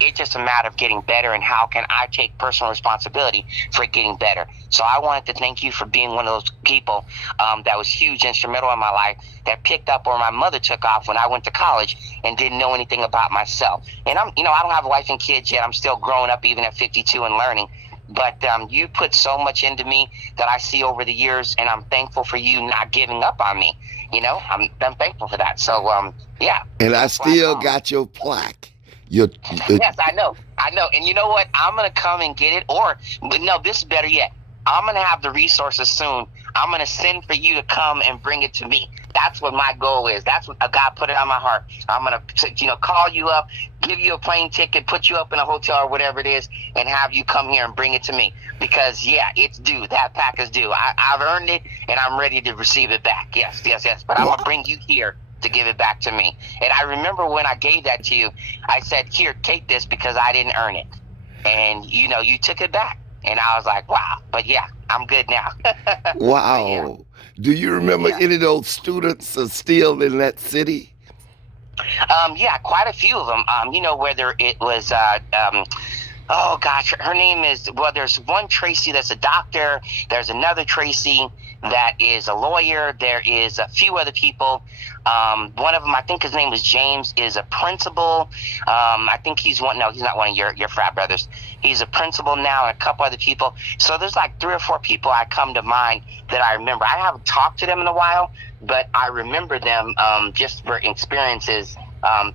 It's just a matter of getting better, and how can I take personal responsibility for getting better. So I wanted to thank you for being one of those people that was huge, instrumental in my life, that picked up where my mother took off when I went to college and didn't know anything about myself. And I don't have a wife and kids yet. I'm still growing up even at 52 and learning. But you put so much into me that I see over the years, and I'm thankful for you not giving up on me. I'm thankful for that. So yeah, And I that's why I still called. got your plaque. Your, your Yes, I know. And you know what? I'm gonna come and get it. But no, this is better yet. I'm gonna have the resources soon. I'm gonna send for you to come and bring it to me. That's what my goal is. That's what God put it on my heart. I'm gonna, call you up, give you a plane ticket, put you up in a hotel or whatever it is, and have you come here and bring it to me. Because yeah, it's due. That pack is due. I've earned it, and I'm ready to receive it back. Yes, yes, yes. But I'm gonna wow. bring you here to give it back to me. And I remember when I gave that to you, I said, "Here, take this because I didn't earn it." And you took it back. And I was like, "Wow." But yeah, I'm good now. But yeah, Wow. Do you remember yeah. any of those students are still in that city? Yeah, quite a few of them. Whether it was oh gosh, her name is, well, there's one Tracy that's a doctor. There's another Tracy that is a lawyer. There is a few other people. One of them, I think his name was James, is a principal. I think he's one. No, he's not one of your frat brothers. He's a principal now, and a couple other people. So there's like 3 or 4 people I come to mind that I remember. I haven't talked to them in a while, but I remember them just for experiences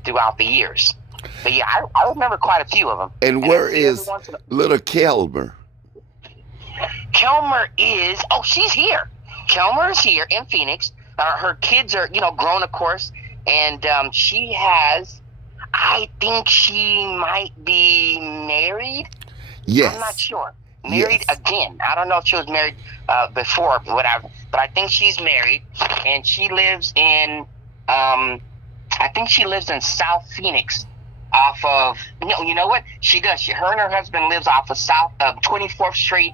throughout the years. But yeah, I remember quite a few of them. And And I where see every is once in a little Kelmer? Kelmer is, oh, she's here. Kelmer is here in Phoenix. Her kids are, grown, of course. And she has, I think she might be married. I'm not Yes. sure. Married Yes. again. I don't know if she was married before, but whatever. But I think she's married. And she lives in, I think she lives in South Phoenix off of, no, you know what? She does. Her and her husband lives off of South 24th Street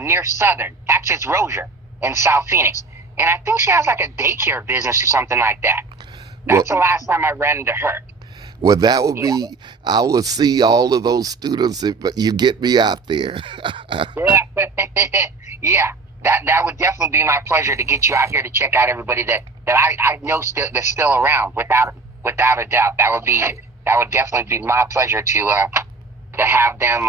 near Southern. Actually, it's Rozier in South Phoenix. And I think she has like a daycare business or something like that. Well, That's the last time I ran into her. well, that would Yeah. be. I will see all of those students if you get me out there. Yeah. Yeah. That would definitely be my pleasure to get you out here to check out everybody that I know that's still around without a doubt. That would definitely be my pleasure to have them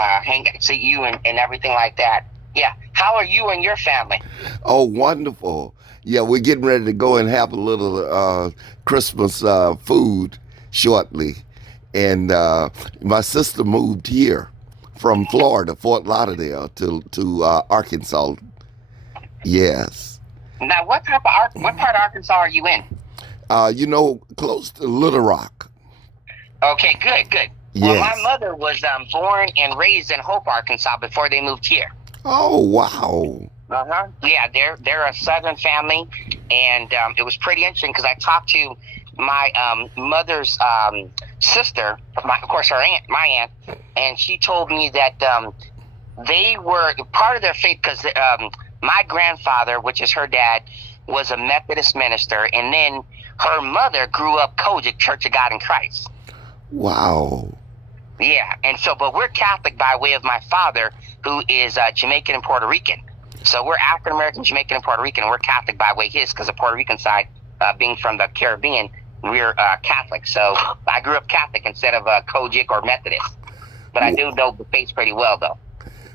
see you and everything like that. Yeah. How are you and your family? Oh, wonderful! Yeah, we're getting ready to go and have a little Christmas food shortly, and my sister moved here from Florida, Fort Lauderdale, to Arkansas. Yes. Now, what part of Arkansas are you in? Close to Little Rock. Okay, good, good. Well, my Yes. mother was born and raised in Hope, Arkansas before they moved here. Oh, wow. Uh-huh. Yeah, they're a Southern family, and it was pretty interesting because I talked to my mother's sister, of course her aunt, my aunt, and she told me that they were part of their faith because my grandfather, which is her dad, was a Methodist minister, and then her mother grew up Kojic, Church of God in Christ. Wow. Yeah, and so, but we're Catholic by way of my father, who is Jamaican and Puerto Rican. So we're African American, Jamaican, and Puerto Rican, and we're Catholic by way of his, because the Puerto Rican side, being from the Caribbean, we're Catholic. So I grew up Catholic instead of Kojic or Methodist. But I W- do know the faith pretty well, though.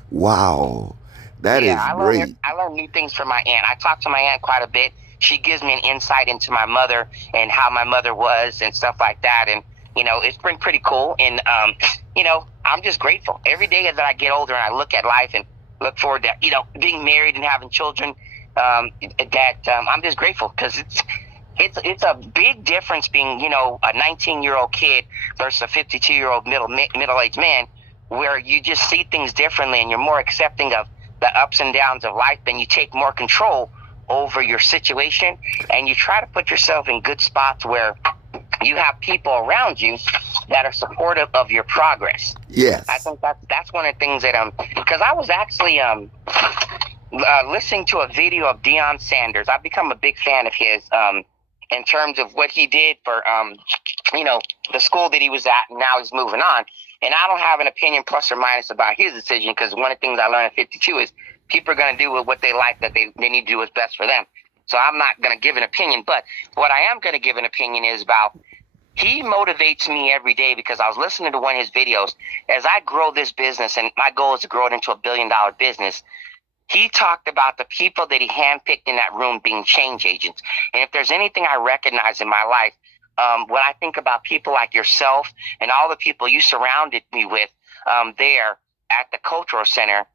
Wow. That Yeah, is great. I learn new things from my aunt. I talk to my aunt quite a bit. She gives me an insight into my mother and how my mother was and stuff like that. And it's been pretty cool. And I'm just grateful every day that I get older and I look at life and look forward to being married and having children. I'm just grateful because it's a big difference being a 19-year-old kid versus a 52-year-old middle-aged man, where you just see things differently and you're more accepting of the ups and downs of life, and you take more control over your situation, and you try to put yourself in good spots where you have people around you that are supportive of your progress. I Yes. think that's one of the things that because I was actually listening to a video of Deion Sanders. I've become a big fan of his in terms of what he did for the school that he was at, and now he's moving on. And I don't have an opinion plus or minus about his decision, because one of the things I learned at 52 is people are going to do what they like, that they need to do what's best for them. So I'm not going to give an opinion. But what I am going to give an opinion is about, he motivates me every day, because I was listening to one of his videos. As I grow this business, and my goal is to grow it into $1 billion business, he talked about the people that he handpicked in that room being change agents. And if there's anything I recognize in my life, when I think about people like yourself and all the people you surrounded me with there at the cultural center,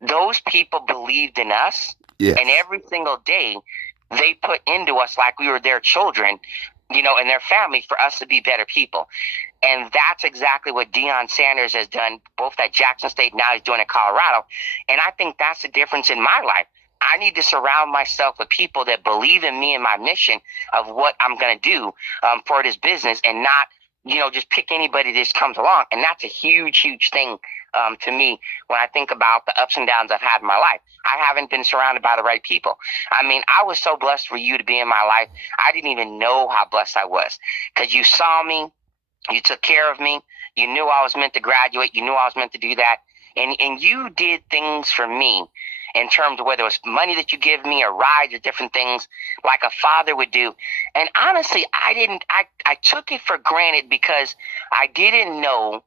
those people believed in us. Yes. And every single day they put into us like we were their children, and their family, for us to be better people. And that's exactly what Deion Sanders has done, both at Jackson State, now he's doing it at Colorado. And I think that's the difference in my life. I need to surround myself with people that believe in me and my mission of what I'm going to do for this business, and not, just pick anybody that just comes along. And that's a huge, huge thing to me when I think about the ups and downs I've had in my life. I haven't been surrounded by the right people. I mean, I was so blessed for you to be in my life. I didn't even know how blessed I was, because you saw me, you took care of me, you knew I was meant to graduate, you knew I was meant to do that. And you did things for me in terms of whether it was money that you give me or rides or different things like a father would do. And honestly, I took it for granted, because I didn't know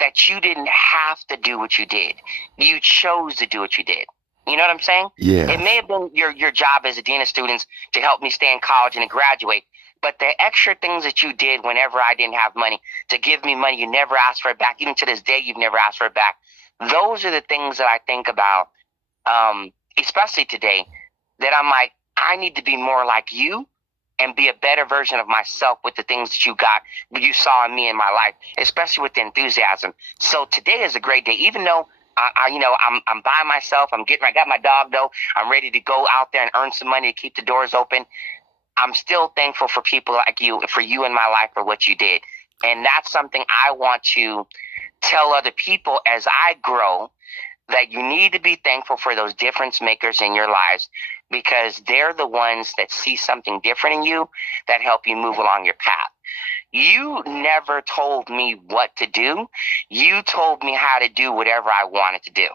that you didn't have to do what you did. You chose to do what you did. You know what I'm saying? Yeah. It may have been your job as a dean of students to help me stay in college and to graduate, but the extra things that you did whenever I didn't have money, to give me money, you never asked for it back. Even to this day, you've never asked for it back. Those are the things that I think about, especially today, that I'm like, I need to be more like you and be a better version of myself with the things that you saw in me in my life, especially with the enthusiasm. So today is a great day, even though I'm by myself. I got my dog though. I'm ready to go out there and earn some money to keep the doors open. I'm still thankful for people like you, for you in my life, for what you did. And that's something I want to tell other people as I grow, that you need to be thankful for those difference makers in your lives, because they're the ones that see something different in you that help you move along your path. You never told me what to do. You told me how to do whatever I wanted to do.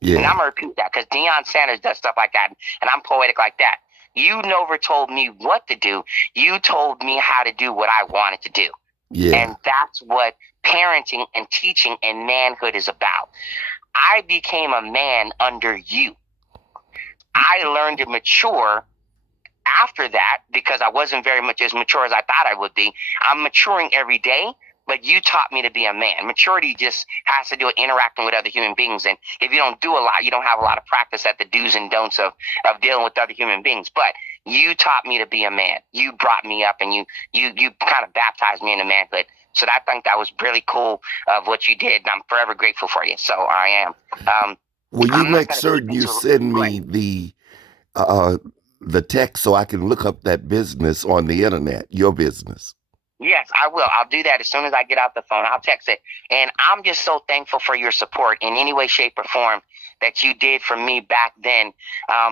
Yeah. And I'm going to repeat that, because Deion Sanders does stuff like that, and I'm poetic like that. You never told me what to do. You told me how to do what I wanted to do. Yeah. And that's what parenting and teaching and manhood is about. I became a man under you. I learned to mature after that, because I wasn't very much as mature as I thought I would be. I'm maturing every day, but you taught me to be a man. Maturity just has to do with interacting with other human beings. And if you don't do a lot, you don't have a lot of practice at the do's and don'ts of dealing with other human beings. But you taught me to be a man. You brought me up, and you kind of baptized me into manhood. So I think that was really cool of what you did, and I'm forever grateful for you. So I am. Will you make certain you send me the text so I can look up that business on the internet, your business? Yes, I will. I'll do that as soon as I get off the phone. I'll text it. And I'm just so thankful for your support in any way, shape, or form that you did for me back then,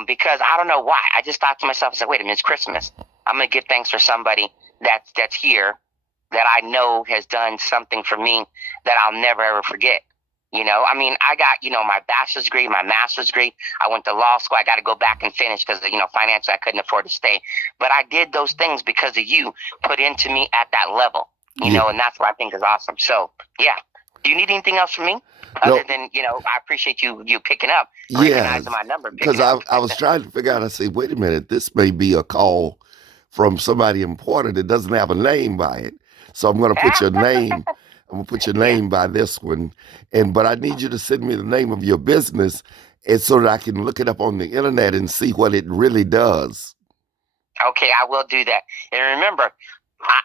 because I don't know why. I just thought to myself, I said, wait a minute, it's Christmas. I'm going to give thanks for somebody that's here, that I know has done something for me that I'll never, ever forget. I mean, I got, my bachelor's degree, my master's degree. I went to law school. I got to go back and finish because, financially I couldn't afford to stay. But I did those things because of you put into me at that level, and that's what I think is awesome. So, yeah. Do you need anything else from me? Other than, I appreciate you picking up, recognizing my number. Because I was trying to figure out, I said, wait a minute, this may be a call from somebody important that doesn't have a name by it. So I'm going to put your name. I'm going to put your name by this one. But I need you to send me the name of your business, and so that I can look it up on the internet and see what it really does. Okay, I will do that. And remember,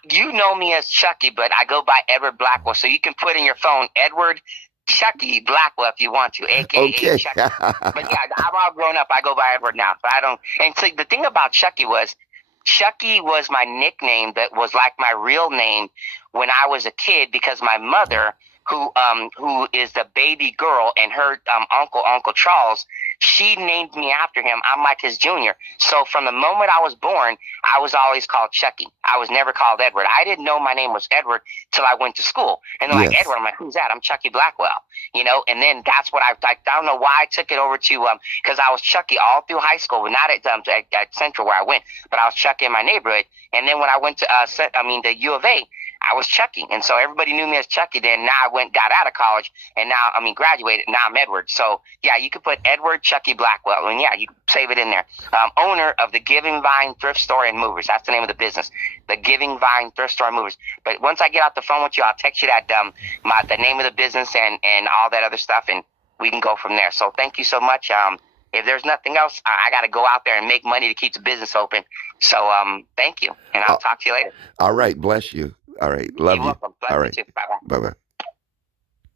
you know me as Chuckie, but I go by Edward Blackwell. So you can put in your phone Edward Chuckie Blackwell if you want to, a.k.a. Chuckie. But yeah, I'm all grown up. I go by Edward now. So I don't. And so the thing about Chuckie was my nickname that was like my real name when I was a kid, because my mother, who is the baby girl, and her Uncle Charles, she named me after him. I'm like his junior. So from the moment I was born, I was always called Chuckie. I was never called Edward. I didn't know my name was Edward till I went to school. And they're like, Yes. Edward. I'm like, who's that? I'm Chuckie Blackwell. And then that's what I don't know why I took it over to because I was Chuckie all through high school, but not at Central where I went, but I was Chuckie in my neighborhood. And then when I went to the U of A, I was Chuckie, and so everybody knew me as Chuckie. Then now I got out of college, and graduated. Now I'm Edward. So yeah, you could put Edward Chuckie Blackwell, and yeah, you can save it in there. Owner of the Giving Vine Thrift Store and Movers. That's the name of the business, the Giving Vine Thrift Store and Movers. But once I get off the phone with you, I'll text you that the name of the business and all that other stuff, and we can go from there. So thank you so much. If there's nothing else, I got to go out there and make money to keep the business open. So thank you, and I'll talk to you later. All right. Bless you. All right. Love You're you. welcome. Bless All you right. too. Bye bye. Bye bye.